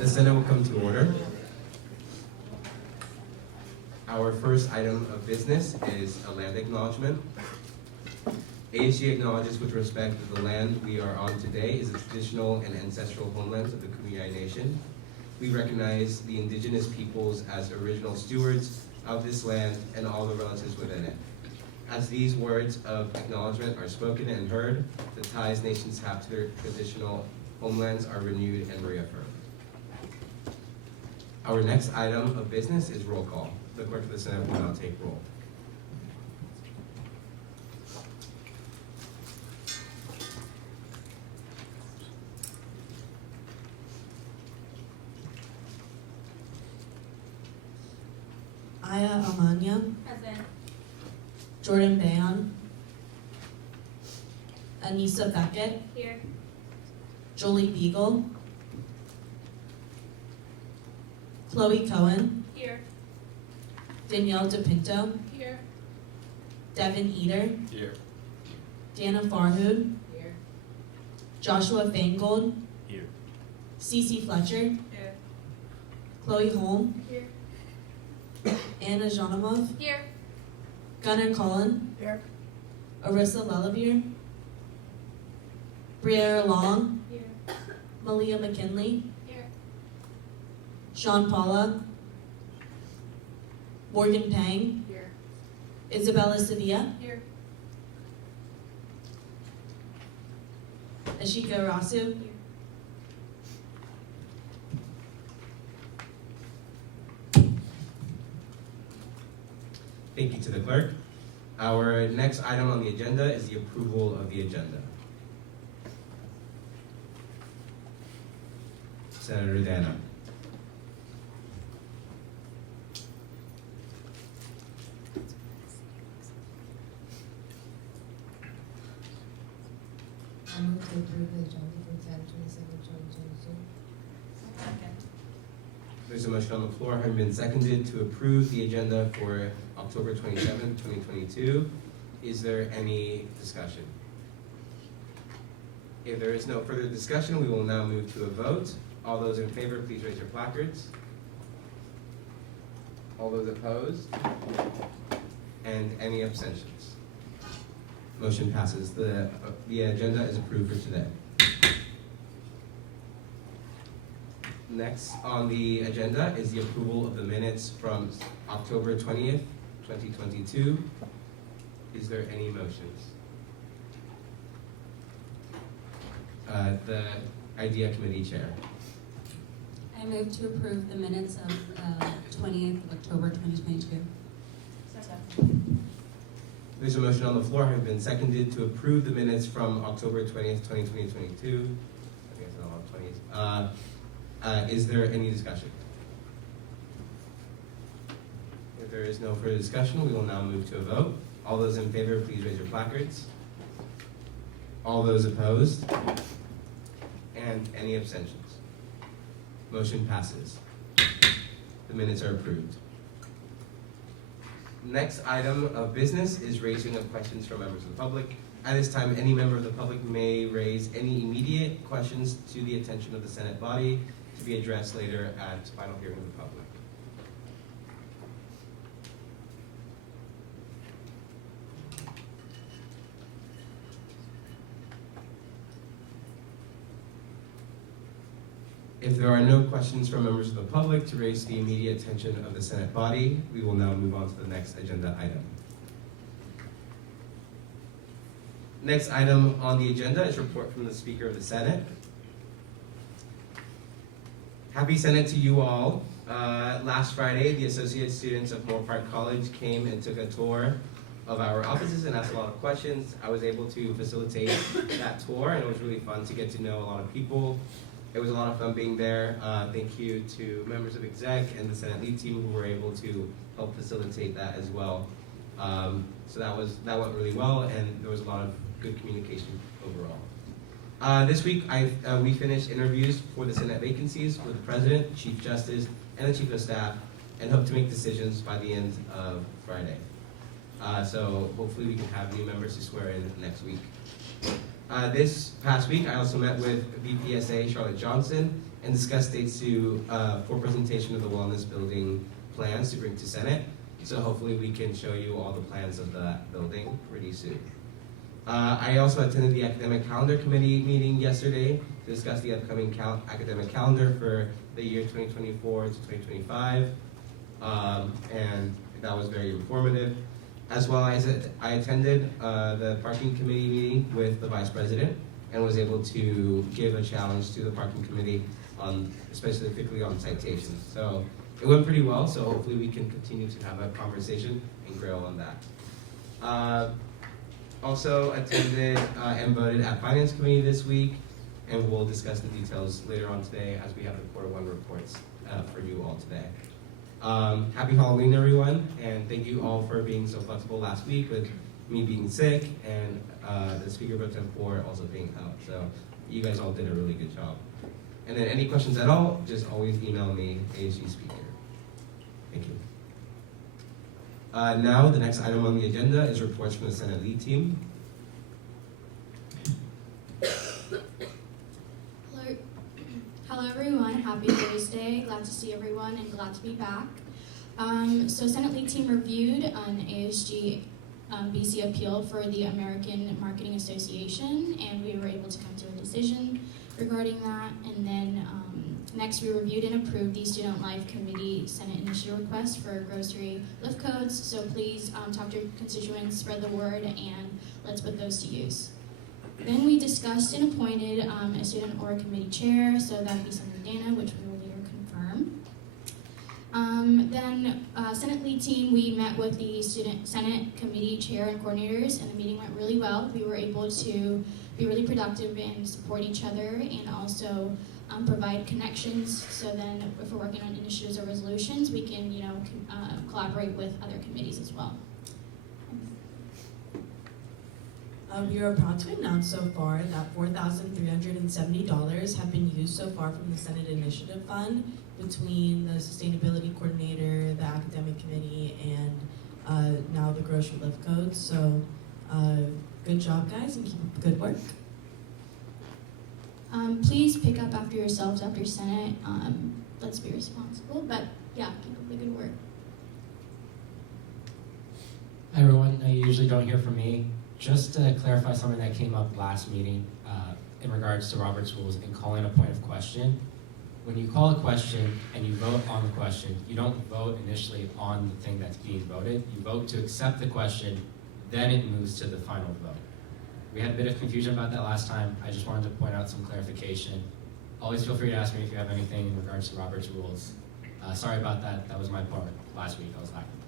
The Senate will come to order. Our first item of business is a land acknowledgement. ASG acknowledges with respect that the land we are on today is the traditional and ancestral homelands of the Kumeyaay Nation. We recognize the indigenous peoples as original stewards of this land and all the relatives within it. As these words of acknowledgement are spoken and heard, the ties nations have to their traditional homelands are renewed and reaffirmed. Our next item of business is roll call. The clerk of the Senate will now take roll. Aya Amanya, Present. Jordan Bayon, Anissa Beckett, Here. Jolie Beagle, Chloe Cohen, Here. Danielle DePinto, Here. Devin Eder, Here. Dana Farhood, Here. Joshua Fangold, Here. Cece Fletcher, Here. Chloe Holm, Here. Anna Janimov, Here. Gunnar Cullen, Here. Arissa Lelevere, Briere Long, Here. Malia McKinley, Here. Sean Paula, Morgan Pang, Here. Isabella Sevilla, Here. Ashika Rasu, Thank you to the clerk. Our next item on the agenda is the approval of the agenda. Senator Dana. I move to approve the agenda for 10/27/2022. Second. There's a motion on the floor, having been seconded, to approve the agenda for October 27th, 2022. Is there any discussion? If there is no further discussion, we will now move to a vote. All those in favor, please raise your placards. All those opposed? And any abstentions? Motion passes. The agenda is approved for today. Next on the agenda is the approval of the minutes from October 20th, 2022. Is there any motions? The IDEA Committee Chair. I move to approve the minutes of 20th of October 2022. Second. There's a motion on the floor, having been seconded, to approve the minutes from October 20th, 2022. I think it's not on 20th. Is there any discussion? If there is no further discussion, we will now move to a vote. All those in favor, please raise your placards. All those opposed? And any abstentions? Motion passes. The minutes are approved. Next item of business is raising of questions from members of the public. At this time, any member of the public may raise any immediate questions to the attention of the Senate body to be addressed later at final hearing of the public. If there are no questions from members of the public to raise the immediate attention of the Senate body, we will now move on to the next agenda item. Next item on the agenda is report from the Speaker of the Senate. Happy Senate to you all. Last Friday, the associate students of Moore Park College came and took a tour of our offices and asked a lot of questions. I was able to facilitate that tour, and it was really fun to get to know a lot of people. It was a lot of fun being there. Thank you to members of exec and the Senate lead team who were able to help facilitate that as well. So that went really well, and there was a lot of good communication overall. This week, we finished interviews for the Senate vacancies with the President, Chief Justice, and the Chief of Staff, and hope to make decisions by the end of Friday. So hopefully we can have new members to swear in next week. This past week, I also met with VPSA Charlotte Johnson and discussed dates for presentation of the wellness building plans to bring to Senate. So hopefully we can show you all the plans of that building pretty soon. I also attended the Academic Calendar Committee meeting yesterday to discuss the upcoming academic calendar for the year 2024 to 2025, and that was very informative. As well as I attended the Parking Committee meeting with the Vice President and was able to give a challenge to the Parking Committee specifically on citations. So it went pretty well, so hopefully we can continue to have a conversation and grow on that. Also attended and voted at Finance Committee this week, and we'll discuss the details later on today as we have the quarter one reports for you all today. Happy Halloween, everyone, and thank you all for being so flexible last week with me being sick and the Speaker Pro Tempore also being out. So you guys all did a really good job. And then any questions at all, just always email me, ASG Speaker. Thank you. Now, the next item on the agenda is reports from the Senate lead team. Hello everyone, happy Thursday. Glad to see everyone and glad to be back. So Senate lead team reviewed an ASG BC appeal for the American Marketing Association, and we were able to come to a decision regarding that. And then next we reviewed and approved the Student Life Committee Senate initiative request for grocery lift codes. So please talk to your constituents, spread the word, and let's put those to use. Then we discussed and appointed a student or a committee chair, so that'd be Senator Dana, which we will later confirm. Then Senate lead team, we met with the student Senate committee chair and coordinators, and the meeting went really well. We were able to be really productive and support each other, and also provide connections. So then, if we're working on initiatives or resolutions, we can, collaborate with other committees as well. We are proud to announce so far that $4,370 have been used so far from the Senate Initiative Fund between the Sustainability Coordinator, the Academic Committee, and now the Grocery Lift Code. So good job, guys, and keep up the good work. Please pick up after yourselves after Senate. Let's be responsible, but yeah, keep up the good work. Hi everyone, you usually don't hear from me. Just to clarify something that came up last meeting in regards to Robert's rules and calling a point of question. When you call a question and you vote on the question, you don't vote initially on the thing that's being voted. You vote to accept the question, then it moves to the final vote. We had a bit of confusion about that last time. I just wanted to point out some clarification. Always feel free to ask me if you have anything in regards to Robert's rules. Sorry about that. That was my part last week. I was lacking.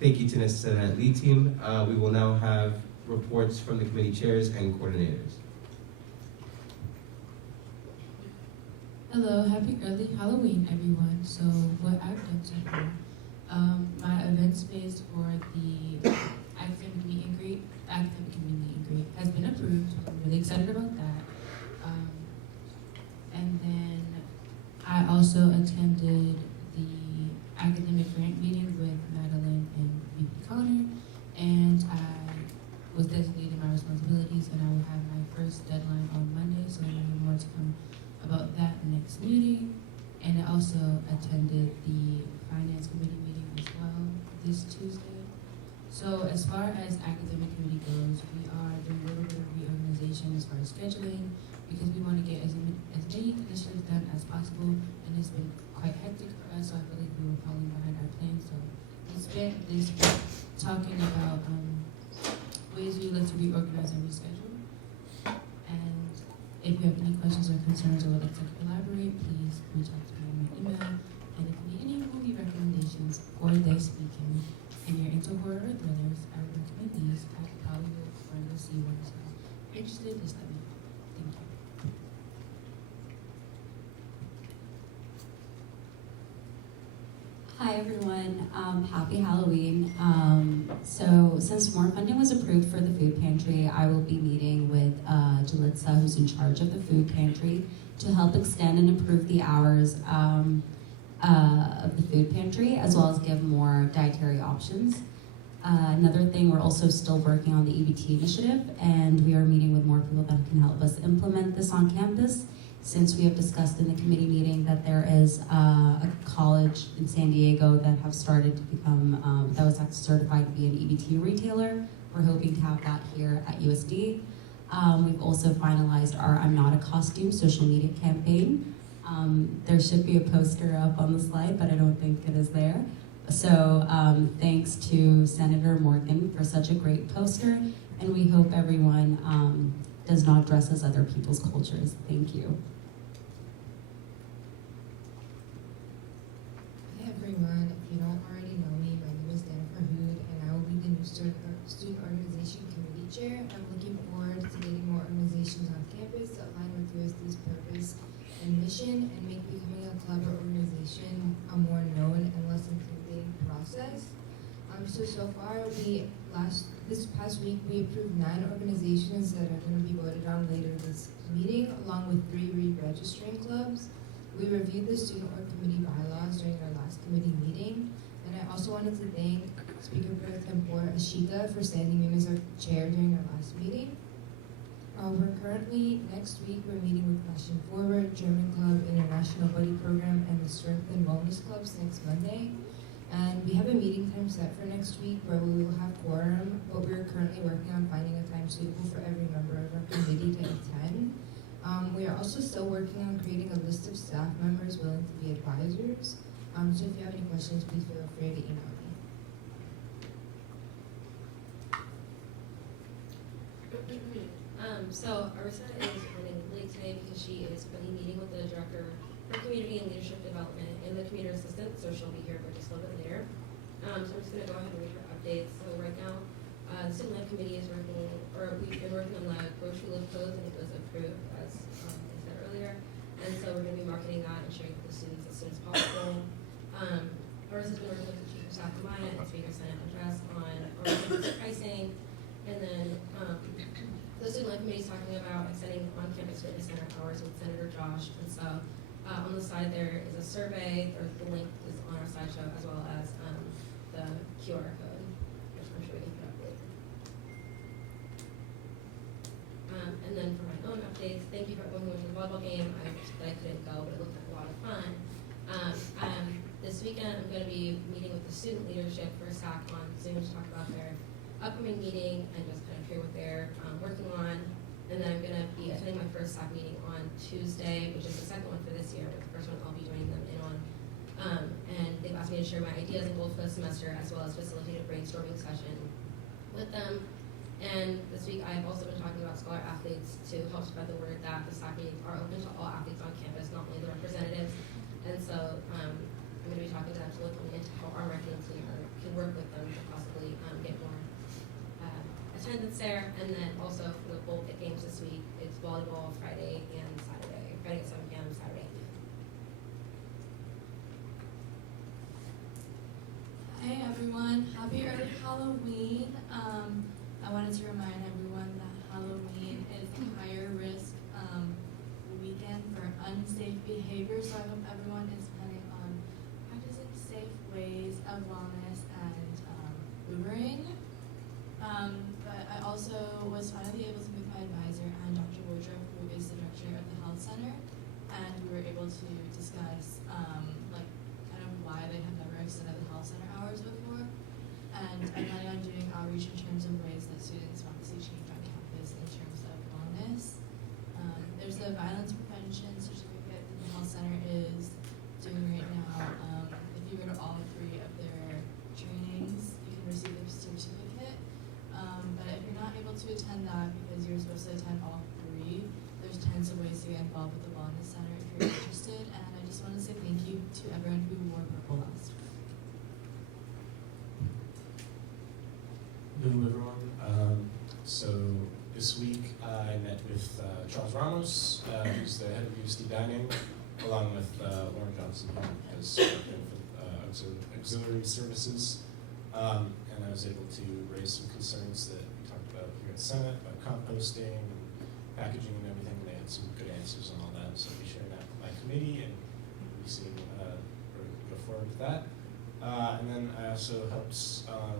Thank you to the Senate lead team. We will now have reports from the committee chairs and coordinators. Hello, happy early Halloween, everyone. So what I've done so far, my event space for the academic meet and greet, academic committee meet and greet has been approved. I'm really excited about that. And then I also attended the academic grant meeting with Madeline and VP Connor, and I was designated my responsibilities, and I will have my first deadline on Monday, so there will be more to come about that next meeting. And I also attended the finance committee meeting as well this Tuesday. So as far as academic committee goes, we are doing a little bit of reorganization as far as scheduling, because we want to get as many initiatives done as possible, and it's been quite hectic for us, so I feel like we were falling behind our plan. So we spent this week talking about ways we like to reorganize and reschedule. And if you have any questions or concerns or would like to elaborate, please reach out to me on my email. And if you need any movie recommendations for this weekend, and you're into horror or thrillers, I would recommend these. I probably will find to see one. So if you're interested, just let me know. Thank you. Hi everyone, happy Halloween. So since more funding was approved for the food pantry, I will be meeting with Jalitza, who's in charge of the food pantry, to help extend and improve the hours. of the food pantry, as well as give more dietary options. Another thing, we're also still working on the EBT initiative, and we are meeting with more people that can help us implement this on campus, since we have discussed in the committee meeting that there is a college in San Diego that have started to become, that was actually certified to be an EBT retailer. We're hoping to have that here at USD. We've also finalized our I'm Not a Costume social media campaign. There should be a poster up on the slide, but I don't think it is there. So thanks to Senator Morgan for such a great poster, and we hope everyone does not dress as other people's cultures. Thank you. Hi everyone, if you don't already know me, my name is Jennifer Hood, and I will be the new student organization committee chair. I'm looking forward to getting more organizations on campus to align with USD's purpose and mission, and make becoming a club or organization a more known and less intimidating process. So far, this past week, we approved 9 organizations that are going to be voted on later this meeting, along with 3 re-registering clubs. We reviewed the student org committee bylaws during our last committee meeting, and I also wanted to thank Speaker Pro Tempore Ashita for standing in as our chair during our last meeting. Next week, we're meeting with Fashion Forward, German Club, International Buddy Program, and the Strength and Wellness Clubs next Monday. And we have a meeting time set for next week where we will have quorum, but we're currently working on finding a time suitable for every member of our committee to attend. We are also still working on creating a list of staff members willing to be advisors. So if you have any questions, please feel free to email me. So Arisa is running late today because she is currently meeting with the director for community and leadership development and the commuter assistant, so she'll be here but just a little bit later. So I'm just going to go ahead and read her updates. So right now, the student life committee is working, or we've been working on the grocery list codes, and it was approved, as I said earlier. And so we're going to be marketing that and sharing with the students as soon as possible. Arisa's been working with the chief of staff of Maya and Speaker Senate address on organic pricing, and then the student life committee is talking about extending on-campus fitness center hours with Senator Josh, and so on the side there is a survey, or the link is on our slideshow, as well as the QR code, which I'm sure we can put up later. And then for my own updates, thank you for everyone who went to the volleyball game. I couldn't go, but it looked like a lot of fun. This weekend, I'm going to be meeting with the student leadership for SAC on Zoom to talk about their upcoming meeting and just kind of hear what they're working on. And then I'm going to be attending my first SAC meeting on Tuesday, which is the second one for this year, but the first one I'll be joining them in on. And they've asked me to share my ideas and goals for the semester, as well as facilitate a brainstorming session with them. And this week I've also been talking about scholar athletes to help spread the word that the SAC meetings are open to all athletes on campus, not only the representatives. And so I'm going to be talking to them to look into how our marketing team can work with them to possibly get more attendance there. And then also for the bowl pit games this week, it's volleyball Friday and Saturday. Friday at 7 p.m., Saturday at noon. Hey everyone, happy early Halloween. I wanted to remind everyone that Halloween is a higher risk weekend for unsafe behavior, so I hope everyone is planning on practicing safe ways of wellness and Ubering. But I also was finally able to meet my advisor and Dr. Woodruff, who is the director of the health center, and we were able to discuss kind of why they have never extended the health center hours before. And I'm planning on doing outreach in terms of ways that students want to see change on campus in terms of wellness. There's a violence prevention certificate that the health center is doing right now. If you go to all 3 of their trainings, you can receive a certificate. But if you're not able to attend that because you're supposed to attend all 3, there's tons of ways to get involved with the wellness center if you're interested. And I just want to say thank you to everyone who wore purple last week. Hello everyone. So this week I met with Charles Ramos, who's the head of USD Dining, along with Lauren Johnson, who has for auxiliary services. And I was able to raise some concerns that we talked about here at Senate about composting and packaging and everything. They had some good answers on all that, so I'll be sharing that with my committee and releasing or forward with that. And then I also helped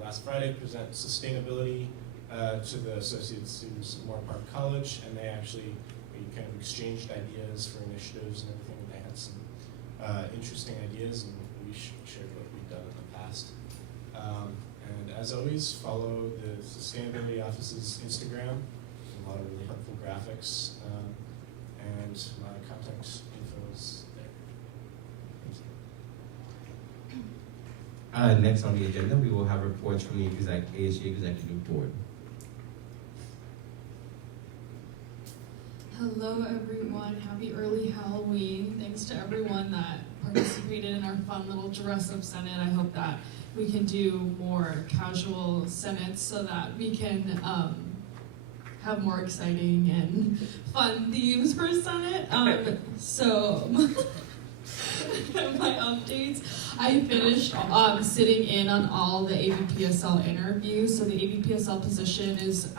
last Friday present sustainability to the associate students at Moore Park College, and we kind of exchanged ideas for initiatives and everything, and they had some interesting ideas, and we shared what we've done in the past. And as always, follow the Sustainability Office's Instagram, a lot of really helpful graphics, and my contact info is there. Thank you. Next on the agenda, we will have reports from the ASG Executive Board. Hello everyone, happy early Halloween. Thanks to everyone that participated in our fun little dress-up Senate. I hope that we can do more casual Senates so that we can have more exciting and fun themes for Senate. So my updates, I finished sitting in on all the ABPSL interviews. So the ABPSL position is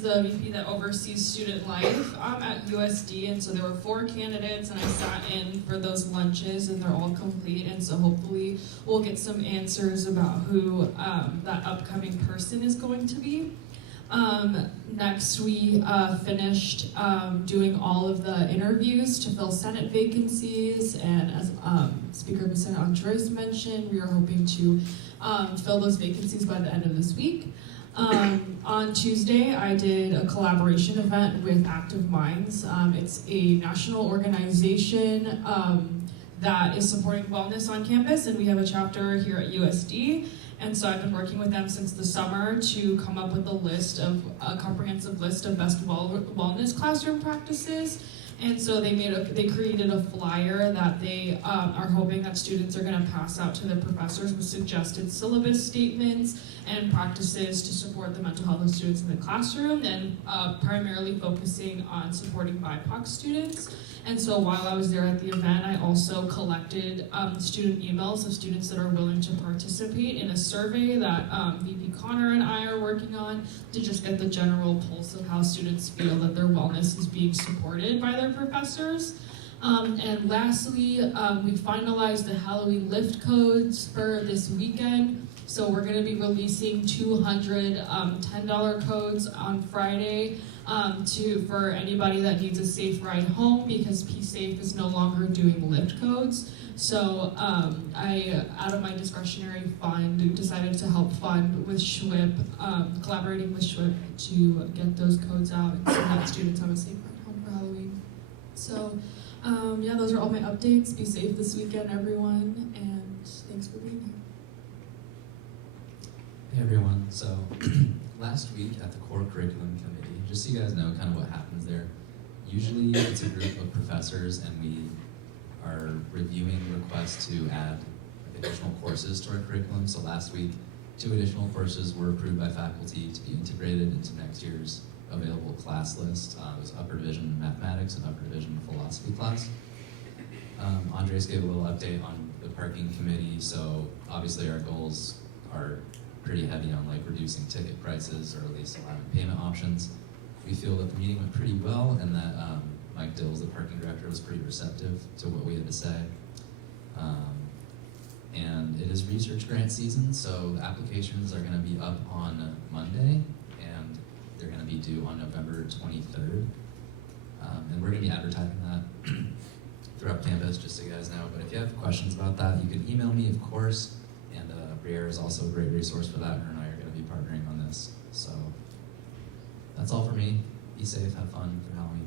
the VP that oversees student life at USD, and so there were 4 candidates, and I sat in for those lunches, and they're all complete, and so hopefully we'll get some answers about who that upcoming person is going to be. Next, we finished doing all of the interviews to fill Senate vacancies, and as Speaker of the Senate Andres mentioned, we are hoping to fill those vacancies by the end of this week. On Tuesday, I did a collaboration event with Active Minds. It's a national organization that is supporting wellness on campus, and we have a chapter here at USD. And so I've been working with them since the summer to come up with a comprehensive list of best wellness classroom practices. And so they created a flyer that they are hoping that students are going to pass out to their professors with suggested syllabus statements and practices to support the mental health of students in the classroom, and primarily focusing on supporting BIPOC students. And so while I was there at the event, I also collected student emails of students that are willing to participate in a survey that VP Connor and I are working on to just get the general pulse of how students feel that their wellness is being supported by their professors. And lastly, we finalized the Halloween lift codes for this weekend. So we're going to be releasing 200 $10 codes on Friday for anybody that needs a safe ride home, because PSafe is no longer doing lift codes. So I, out of my discretionary fund, decided to help fund with SHWIP, collaborating with SHWIP to get those codes out and so that students have a safe ride home for Halloween. So yeah, those are all my updates. Be safe this weekend, everyone, and thanks for being here. Hey everyone, so last week at the core curriculum committee, just so you guys know kind of what happens there, usually it's a group of professors and we are reviewing requests to add additional courses to our curriculum. So last week, 2 additional courses were approved by faculty to be integrated into next year's available class list. It was upper division mathematics and upper division philosophy class. Andres gave a little update on the parking committee, so obviously our goals are pretty heavy on like reducing ticket prices or at least allowing payment options. We feel that the meeting went pretty well and that Mike Dills, the parking director, was pretty receptive to what we had to say. And it is research grant season, so the applications are going to be up on Monday and they're going to be due on November 23rd. And we're going to be advertising that throughout campus, just so you guys know. But if you have questions about that, you can email me, of course. And Briere is also a great resource for that. Her and I are going to be partnering on this. So that's all for me. Be safe, have fun for Halloween.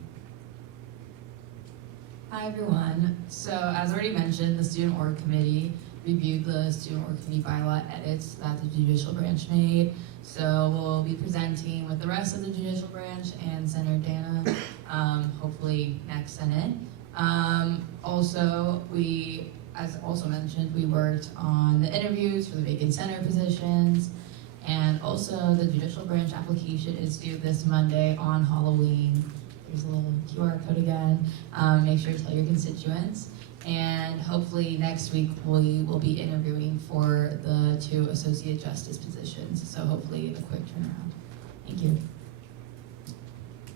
Hi everyone. So as already mentioned, the Student Org Committee reviewed the Student Org Committee bylaw edits that the judicial branch made. So we'll be presenting with the rest of the judicial branch and Senator Dana, hopefully next Senate. Also, as also mentioned, we worked on the interviews for the vacant center positions, and also the judicial branch application is due this Monday on Halloween. There's a little QR code again. Make sure to tell your constituents. And hopefully next week we will be interviewing for the 2 associate justice positions. So hopefully a quick turnaround. Thank you.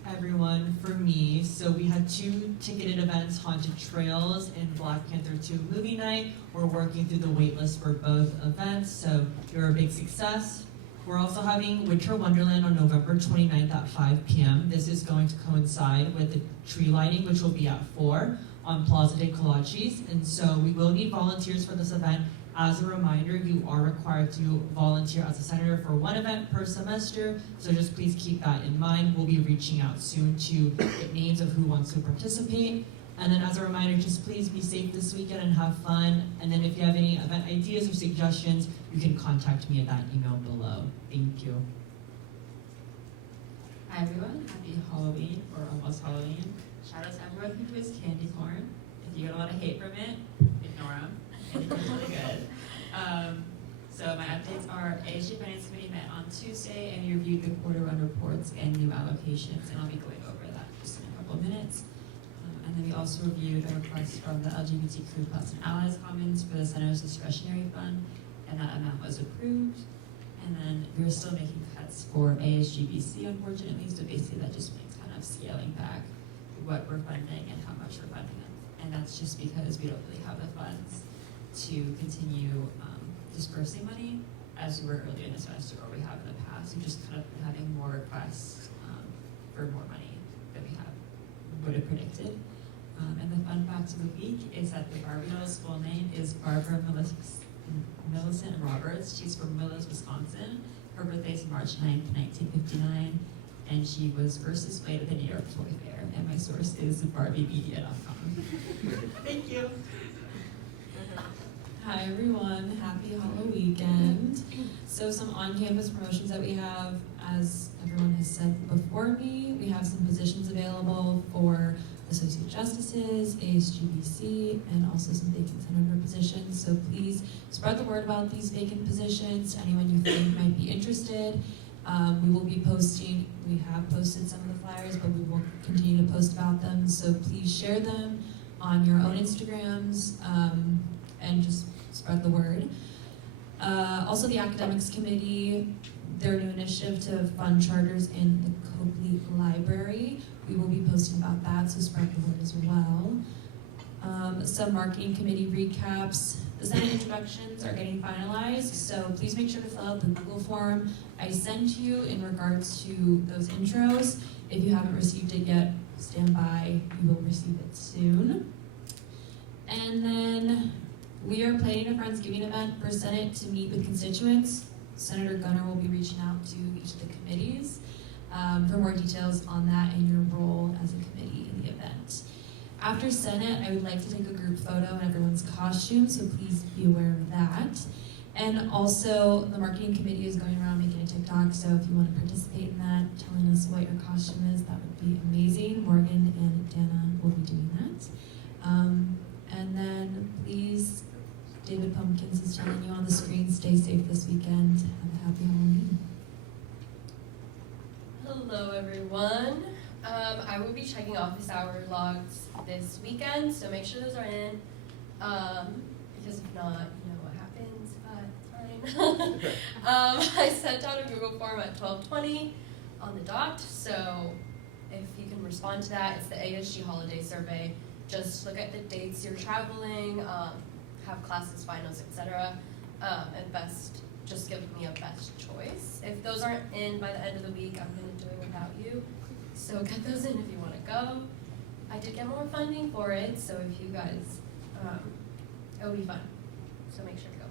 everyone, for me, so we had 2 ticketed events, Haunted Trails and Black Panther 2 movie night. We're working through the wait list for both events, so you're a big success. We're also having Winter Wonderland on November 29th at 5 p.m. This is going to coincide with the tree lighting, which will be at 4 on Plaza de Colaches, and so we will need volunteers for this event. As a reminder, you are required to volunteer as a senator for 1 event per semester, so just please keep that in mind. We'll be reaching out soon to get names of who wants to participate. And then as a reminder, just please be safe this weekend and have fun. And then if you have any event ideas or suggestions, you can contact me at that email below. Thank you. Hi everyone, happy Halloween, or almost Halloween. Shout out to everyone who twists candy corn. If you get a lot of hate from it, ignore them. Candy corn's really good. So my updates are ASG Finance Committee met on Tuesday and we reviewed the quarter one reports and new allocations, and I'll be going over that just in a couple of minutes. And then we also reviewed a request from the LGBTQ plus and allies Commons for the Center's discretionary fund, and that amount was approved. And then we're still making cuts for ASGBC, unfortunately, so basically that just means kind of scaling back what we're funding and how much we're funding them. And that's just because we don't really have the funds to continue dispersing money as we were earlier in the semester or we have in the past. We've just kind of been having more requests for more money than we would have predicted. And the fun fact of the week is that the Barbie doll's full name is Barbara Millicent Roberts. She's from Willows, Wisconsin. Her birthday is March 9th, 1959, and she was first displayed at the New York Toy Fair. And my source is barbiemedia.com. Thank you. Hi everyone, happy Halloween weekend. So some on-campus promotions that we have, as everyone has said before me, we have some positions available for associate justices, ASGBC, and also some vacant senator positions. So please spread the word about these vacant positions to anyone you think might be interested. We will be posting, we have posted some of the flyers, but we will continue to post about them. So please share them on your own Instagrams and just spread the word. Also the Academics Committee, their new initiative to fund charters in the Copley Library. We will be posting about that, so spread the word as well. Some marketing committee recaps. The Senate introductions are getting finalized, so please make sure to fill out the Google form I sent you in regards to those intros. If you haven't received it yet, stand by, you will receive it soon. And then we are planning a Friendsgiving event for Senate to meet with constituents. Senator Gunner will be reaching out to each of the committees for more details on that and your role as a committee in the event. After Senate, I would like to take a group photo in everyone's costume, so please be aware of that. And also, the marketing committee is going around making a TikTok, so if you want to participate in that, telling us what your costume is, that would be amazing. Morgan and Dana will be doing that. And then please, David Pumpkins is telling you on the screen, stay safe this weekend. Have a happy Halloween. Hello everyone. I will be checking office hour logs this weekend, so make sure those are in. Because if not, you know what happens, but it's fine. I sent out a Google form at 12:20 on the dot, so if you can respond to that, it's the ASG holiday survey. Just look at the dates you're traveling, have classes, finals, etc. And best, just give me a best choice. If those aren't in by the end of the week, I'm going to do it without you. So get those in if you want to go. I did get more funding for it, so if you guys, it'll be fun. So make sure to go.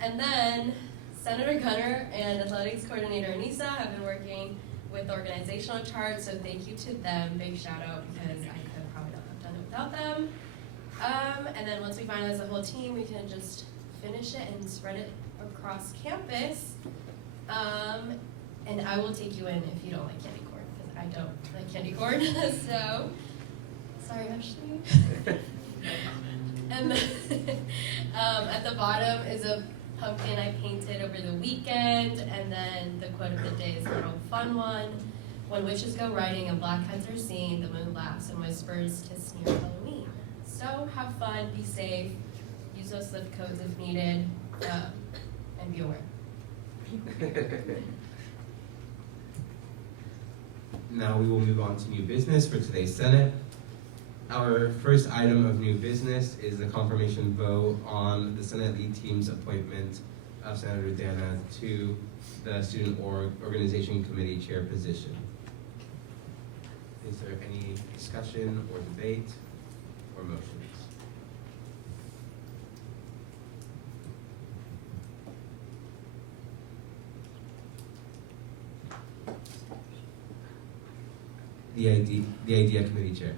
And then Senator Gunner and Athletics Coordinator Anissa have been working with the organizational chart, so thank you to them. Big shout out because I could probably not have done it without them. And then once we finalize the whole team, we can just finish it and spread it across campus. And I will take you in if you don't like candy corn, because I don't like candy corn. So, sorry, Ashley. And then, at the bottom is a pumpkin I painted over the weekend, and then the quote of the day is a little fun one. When witches go riding and black heads are seen, the moon laughs and whispers, 'tis near Halloween. So have fun, be safe, use those slip codes if needed, and be aware. Now we will move on to new business for today's Senate. Our first item of new business is the confirmation vote on the Senate lead team's appointment of Senator Dana to the Student Organization Committee Chair position. Is there any discussion or debate or motions? The idea committee chair.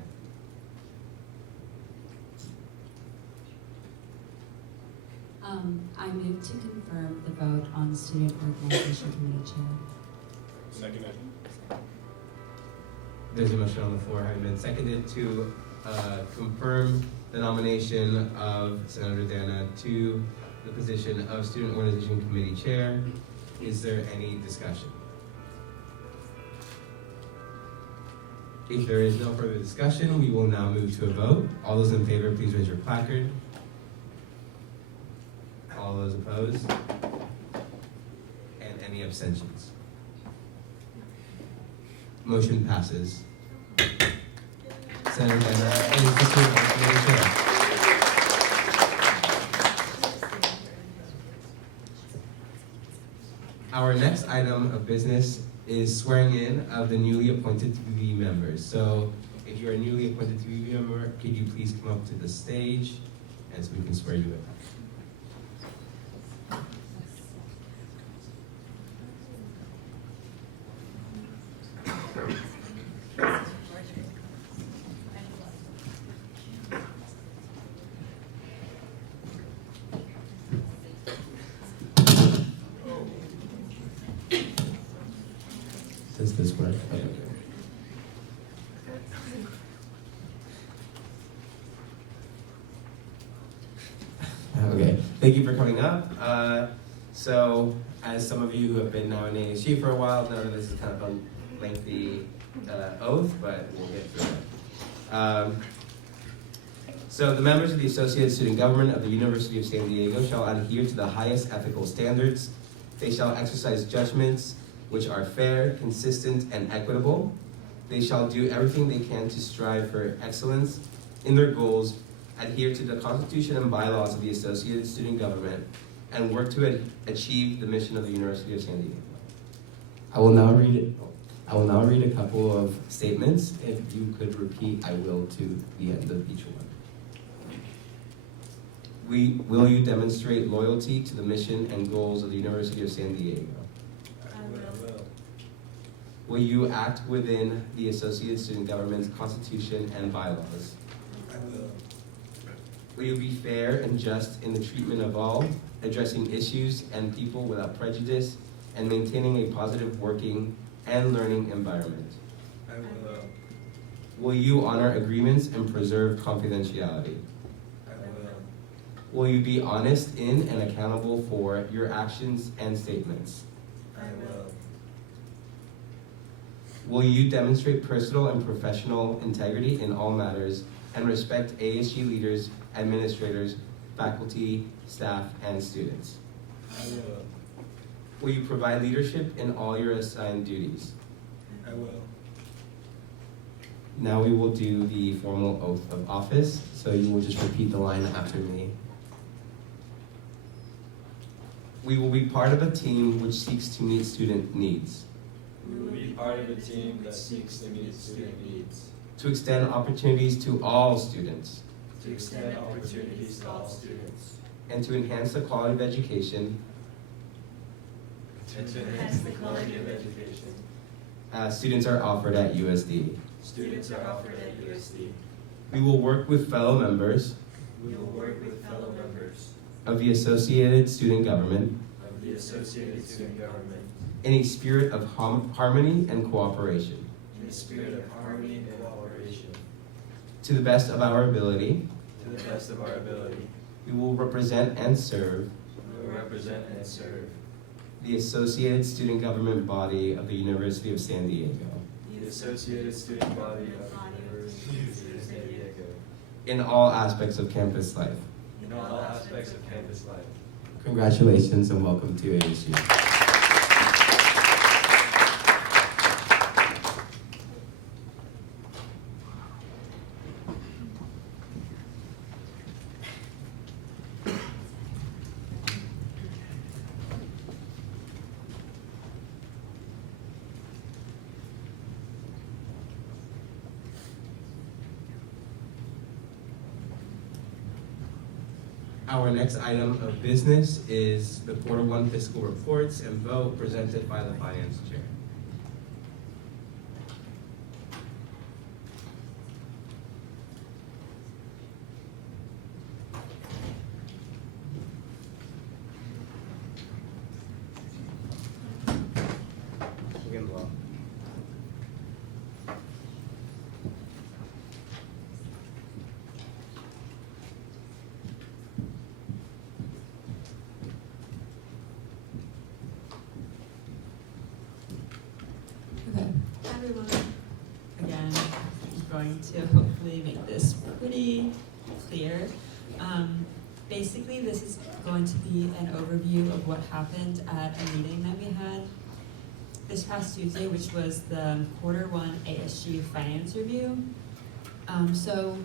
I move to confirm the vote on Student Organization Committee Chair. Seconded. There's a motion on the floor, having been seconded to confirm the nomination of Senator Dana to the position of Student Organization Committee Chair. Is there any discussion? If there is no further discussion, we will now move to a vote. All those in favor, please raise your placard. All those opposed? And any abstentions? Motion passes. Senator Dana is the Student Organization Chair. Our next item of business is swearing in of the newly appointed TV members. So if you're a newly appointed TV member, could you please come up to the stage and so we can swear you in. Does this work? Okay. Okay, thank you for coming up. So, as some of you who have been now in ASG for a while know, this is kind of a lengthy oath, but we'll get through it. So, the members of the Associated Student Government of the University of San Diego shall adhere to the highest ethical standards. They shall exercise judgments which are fair, consistent, and equitable. They shall do everything they can to strive for excellence in their goals, adhere to the Constitution and bylaws of the Associated Student Government, and work to achieve the mission of the University of San Diego. I will now read a couple of statements. If you could repeat, I will to the end of each one. Will you demonstrate loyalty to the mission and goals of the University of San Diego? Will you act within the Associated Student Government's Constitution and bylaws? I will. Will you be fair and just in the treatment of all, addressing issues and people without prejudice, and maintaining a positive working and learning environment? I will. Will you honor agreements and preserve confidentiality? I will. Will you be honest in and accountable for your actions and statements? I will. Will you demonstrate personal and professional integrity in all matters and respect ASG leaders, administrators, faculty, staff, and students? I will. Will you provide leadership in all your assigned duties? I will. Now we will do the formal oath of office, so you will just repeat the line after me. We will be part of a team which seeks to meet student needs, We will be part of a team that seeks to meet student needs, to extend opportunities to all students, to extend opportunities to all students, and to enhance the quality of education and to enhance the quality of education students are offered at USD. students are offered at USD. We will work with fellow members We will work with fellow members of the Associated Student Government of the Associated Student Government in a spirit of harmony and cooperation. in a spirit of harmony and cooperation. To the best of our ability, To the best of our ability, we will represent and serve we will represent and serve the Associated Student Government body of the University of San Diego the Associated Student Body of the University of San Diego in all aspects of campus life. in all aspects of campus life. Congratulations and welcome to ASU. Our next item of business is the quarter one fiscal reports and vote presented by the finance chair. Again, well. Okay. Hi everyone. Again, I'm going to hopefully make this pretty clear. Basically, this is going to be an overview of what happened at a meeting that we had this past Tuesday, which was the quarter one ASG finance review. So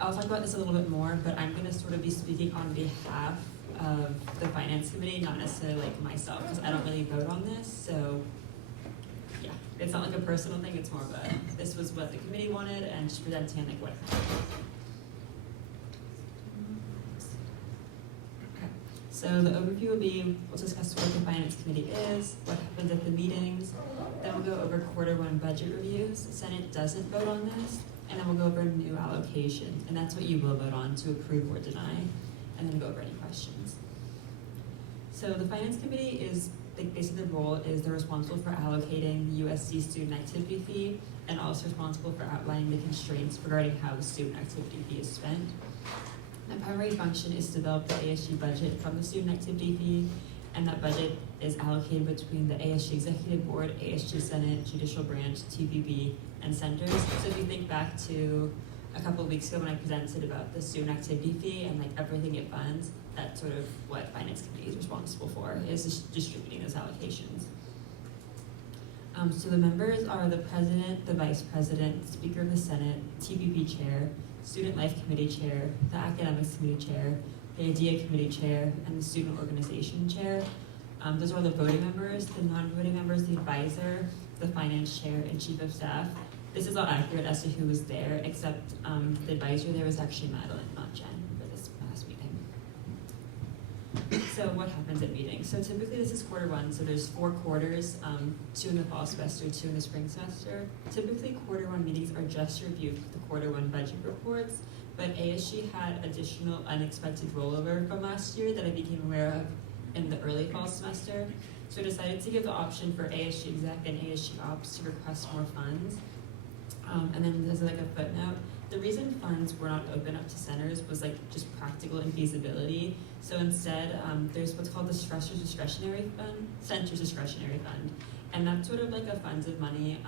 I'll talk about this a little bit more, but I'm going to sort of be speaking on behalf of the finance committee, not necessarily like myself, because I don't really vote on this. So yeah, it's not like a personal thing. It's more of a, this was what the committee wanted, and just presenting like what happened. Okay. So the overview will be, we'll discuss what the finance committee is, what happens at the meetings, then we'll go over quarter one budget reviews. The Senate doesn't vote on this, and then we'll go over new allocations, and that's what you will vote on to approve or deny, and then go over any questions. So the finance committee is, basically the role is they're responsible for allocating the USC student activity fee and also responsible for outlining the constraints regarding how the student activity fee is spent. The primary function is to develop the ASG budget from the student activity fee, and that budget is allocated between the ASG Executive Board, ASG Senate, Judicial Branch, TPB, and centers. So if you think back to a couple of weeks ago when I presented about the student activity fee and like everything it funds, that's sort of what finance committee is responsible for, is distributing those allocations. So the members are the president, the vice president, speaker of the Senate, TPP chair, student life committee chair, the academics committee chair, the IDEA committee chair, and the student organization chair. Those are the voting members. The non-voting members, the advisor, the finance chair, and chief of staff. This is all accurate as to who was there, except the advisor there was actually Madeline, not Jen, for this past meeting. So what happens at meetings? So typically this is quarter one, so there's 4 quarters, 2 in the fall semester, 2 in the spring semester. Typically quarter one meetings are just reviewed for the quarter one budget reports, but ASG had additional unexpected rollover from last year that I became aware of in the early fall semester. So I decided to give the option for ASG exec and ASG ops to request more funds. And then there's like a footnote. The reason funds were not open up to centers was like just practical infeasibility. So instead, there's what's called the Center's Discretionary Fund. And that's sort of like a funds of money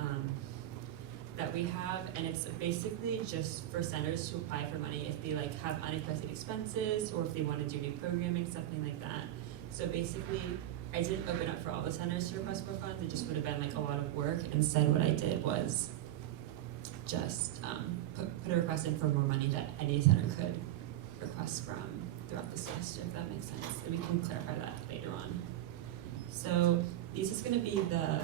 that we have, and it's basically just for centers to apply for money if they like have unexpected expenses or if they want to do new programming, something like that. So basically, I didn't open up for all the centers to request more funds. It just would have been like a lot of work. Instead, what I did was just put a request in for more money that any center could request from throughout the semester, if that makes sense. And we can clarify that later on. So this is going to be the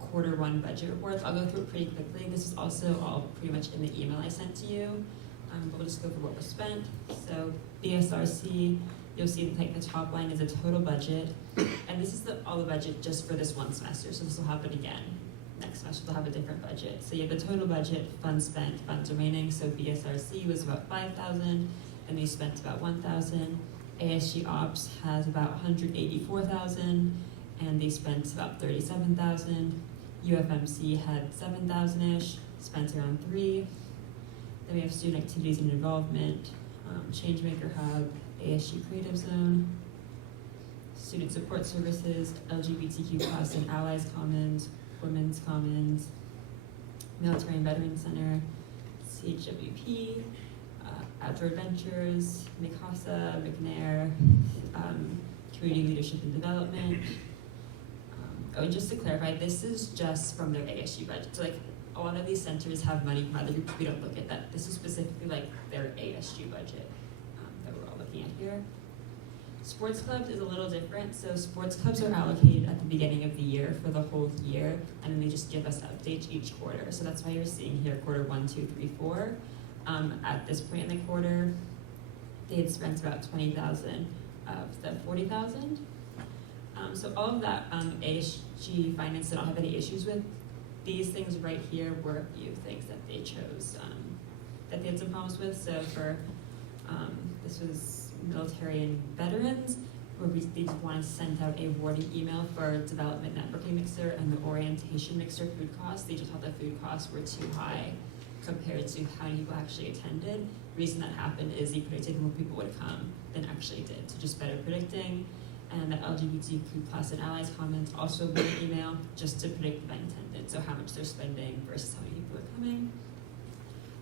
quarter one budget reports. I'll go through it pretty quickly. This is also all pretty much in the email I sent to you. But we'll just go through what was spent. So BSRC, you'll see like the top line is a total budget. And this is all the budget just for this one semester. So this will happen again. Next semester they'll have a different budget. So you have the total budget, funds spent, funds remaining. So BSRC was about 5,000, and they spent about 1,000. ASG Ops has about 184,000, and they spent about 37,000. UFMC had 7,000-ish, spent around 3. Then we have student activities and involvement, Changemaker Hub, ASG Creative Zone, student support services, LGBTQ+ and Allies Commons, Women's Commons, Military and Veterans Center, CHWP, Outdoor Adventures, MCASA, McNair, Community Leadership and Development. And just to clarify, this is just from their ASG budget. So like a lot of these centers have money from other groups. We don't look at that. This is specifically like their ASG budget that we're all looking at here. Sports clubs is a little different. So sports clubs are allocated at the beginning of the year for the whole year, and then they just give us updates each quarter. So that's why you're seeing here quarter 1, 2, 3, 4. At this point in the quarter, they had spent about 20,000 of the 40,000. So all of that ASG Finance did not have any issues with. These things right here were a few things that they chose that they had some problems with. So for this was military and veterans, where they just wanted to send out a warning email for development networking mixer and the orientation mixer food costs. They just thought the food costs were too high compared to how many people actually attended. The reason that happened is you predicted more people would come than actually did, so just better predicting. And the LGBTQ plus and allies comments also were an email just to predict event attendance, so how much they're spending versus how many people are coming.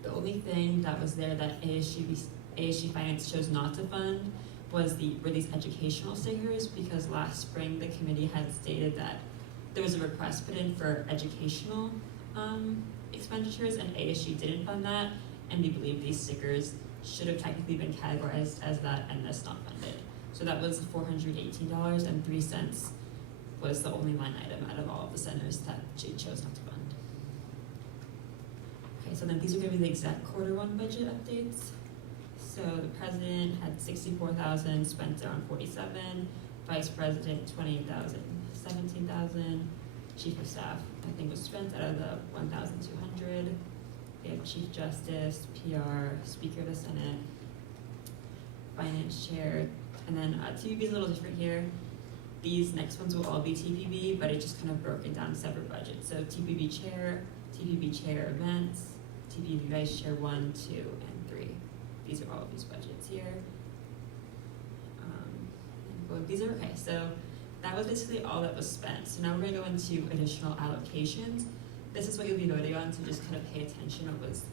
The only thing that was there that ASG Finance chose not to fund were these educational stickers, because last spring the committee had stated that there was a request put in for educational expenditures, and ASG didn't fund that, and we believe these stickers should have technically been categorized as that and thus not funded. So that was $418.03 was the only line item out of all of the centers that she chose not to fund. Okay, so then these are going to be the exact Q1 budget updates. So the president had 64,000, spent around 47, vice president 28,000, 17,000, chief of staff I think was spent out of the 1,200. We have chief justice, PR, speaker of the Senate, finance chair, and then TPB is a little different here. These next ones will all be TPB, but it just kind of broken down separate budgets. So TPB chair events, TPB vice chair 1, 2, and 3. These are all of these budgets here. These are okay. So that was basically all that was spent. So now we're going to go into additional allocations. This is what you'll be voting on, so just kind of pay attention to what was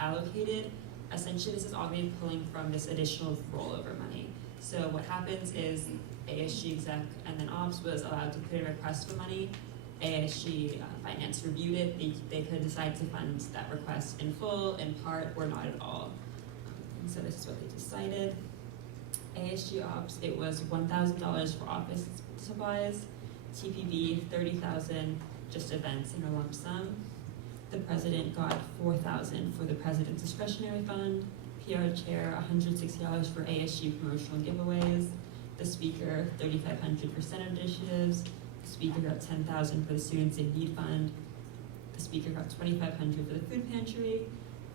allocated. Essentially, this is all being pulling from this additional rollover money. So what happens is ASG exec and then ops was allowed to put in a request for money. ASG finance reviewed it. They could decide to fund that request in full, in part, or not at all. And so this is what they decided. ASG ops, it was $1,000 for office supplies. TPB, $30,000, just events in a lump sum. The president got $4,000 for the president's discretionary fund. PR chair, $160 for ASG promotional giveaways. The speaker, $3,500 for Senate initiatives. The speaker got $10,000 for the Students in Need Fund. The speaker got $2,500 for the food pantry.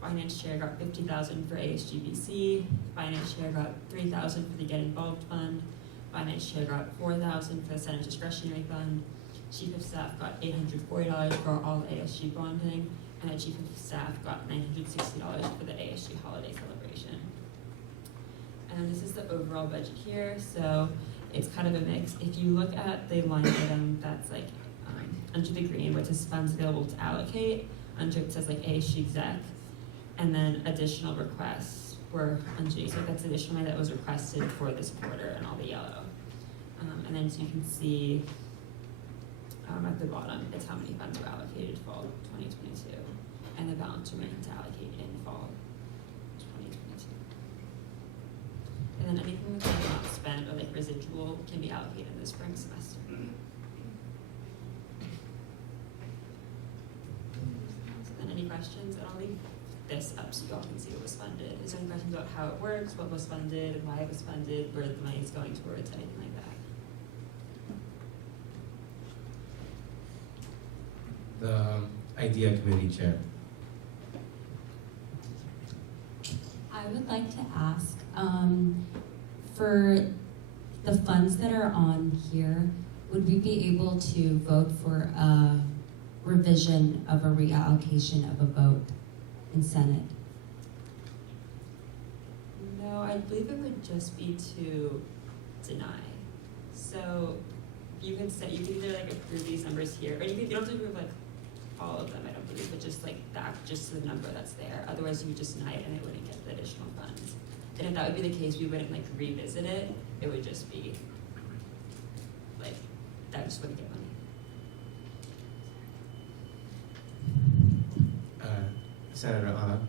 Finance chair got $50,000 for ASGBC. Finance chair got $3,000 for the Get Involved Fund. Finance chair got $4,000 for the Senate discretionary fund. Chief of staff got $840 for all ASG bonding, and the chief of staff got $960 for the ASG holiday celebration. And this is the overall budget here, so it's kind of a mix. If you look at the line item that's like under the green, which is funds available to allocate, under it says like ASG exec, and then additional requests were underneath, so that's additional money that was requested for this quarter and all the yellow. And then so you can see at the bottom, it's how many funds were allocated fall 2022, and the balance remaining to allocate in fall 2022. And then anything that's not spent or like residual can be allocated in the spring semester. So then any questions? And I'll leave this up so you all can see what was funded. Is there any questions about how it works, what was funded, why it was funded, where the money is going towards, anything like that? The IDEA committee chair. I would like to ask, for the funds that are on here, would we be able to vote for a revision of a reallocation of a vote in Senate? No, I believe it would just be to deny. So you can say, you can either like approve these numbers here, or you don't have to approve like all of them, I don't believe, but just like that, just the number that's there. Otherwise you would just deny it and it wouldn't get the additional funds. And if that would be the case, we wouldn't like revisit it. It would just be like, that just wouldn't get money. Senator Anna.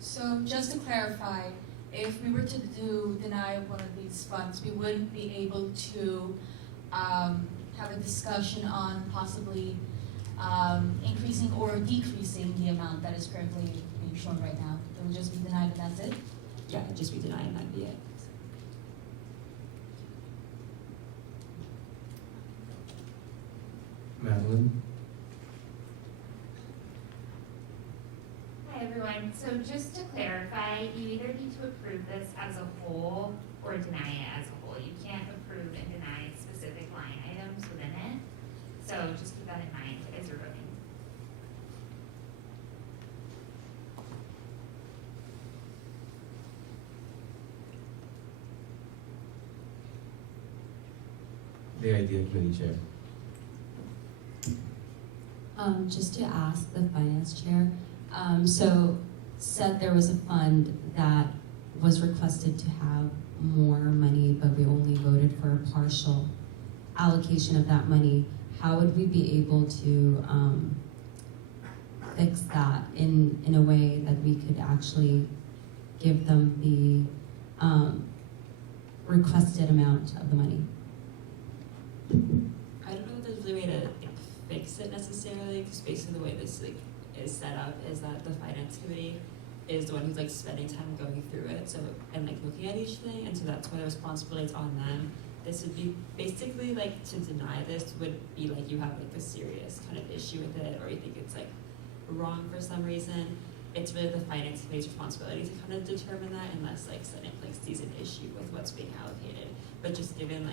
So just to clarify, if we were to deny one of these funds, we wouldn't be able to have a discussion on possibly increasing or decreasing the amount that is currently being shown right now. It will just be denied and that's it? Yeah, it'd just be denied and that'd be it. Madeline? Hi everyone, so just to clarify, you either need to approve this as a whole or deny it as a whole. You can't approve and deny specific line items within it. So just keep that in mind as you're voting. The Idea Committee Chair. Just to ask the finance chair, so said there was a fund that was requested to have more money, but we only voted for a partial allocation of that money. How would we be able to fix that in a way that we could actually give them the requested amount of the money? I don't know if there's really a way to fix it necessarily, because basically the way this is set up is that the finance committee is the one who's spending time going through it, so and looking at each thing, and so that's why the responsibility is on them. This would be basically to deny this would be you have a serious kind of issue with it, or you think it's wrong for some reason. It's really the finance committee's responsibility to kind of determine that, unless Senate sees an issue with what's being allocated. But just given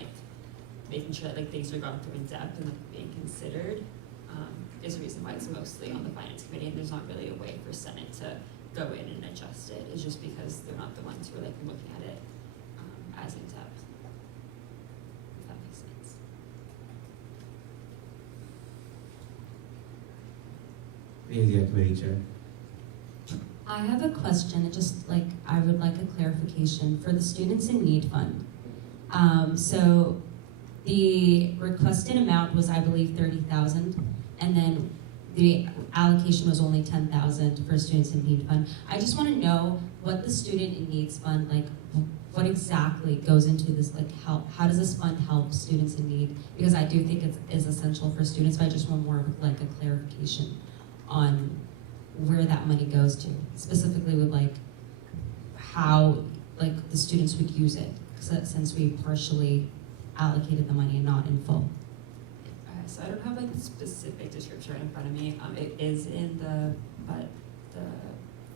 making sure that things are gone through in depth and being considered is the reason why it's mostly on the finance committee, and there's not really a way for Senate to go in and adjust it. It's just because they're not the ones who are looking at it as in depth. If that makes sense. The Idea Committee Chair. I have a question, I would like a clarification for the Students in Need Fund. So the requested amount was, I believe, 30,000, and then the allocation was only 10,000 for Students in Need Fund. I just want to know what the Student in Needs Fund, what exactly goes into this, how does this fund help students in need? Because I do think it is essential for students, but I just want more of a clarification on where that money goes to, specifically with how the students would use it, since we partially allocated the money and not in full. So I don't have the specific description in front of me. It is in the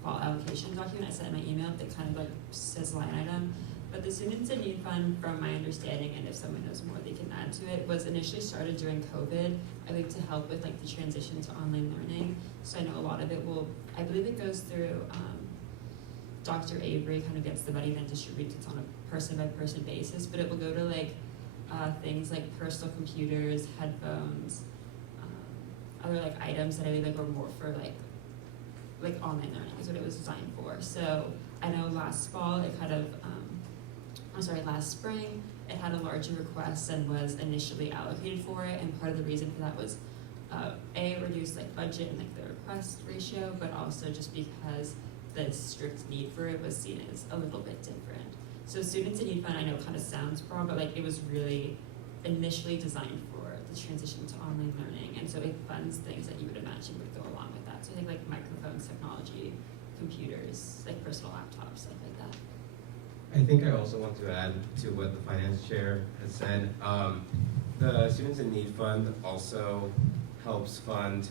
fall allocation document I sent in my email that kind of says line item. But the Students in Need Fund, from my understanding, and if someone knows more they can add to it, was initially started during COVID, I think to help with the transition to online learning. So I know a lot of it I believe it goes through Dr. Avery kind of gets the money, then distributes it on a person-by-person basis, but it will go to things like personal computers, headphones, other like items that I think were more for like online learning is what it was designed for. So I know last fall it kind of, last spring it had a larger request than was initially allocated for it, and part of the reason for that was A, reduced like budget and like the request ratio, but also just because the strict need for it was seen as a little bit different. So Students in Need Fund I know kind of sounds broad, but like it was really initially designed for the transition to online learning, and so it funds things that you would imagine would go along with that. So I think like microphones, technology, computers, like personal laptops, stuff like that. I think I also want to add to what the finance chair has said. The Students in Need Fund also helps fund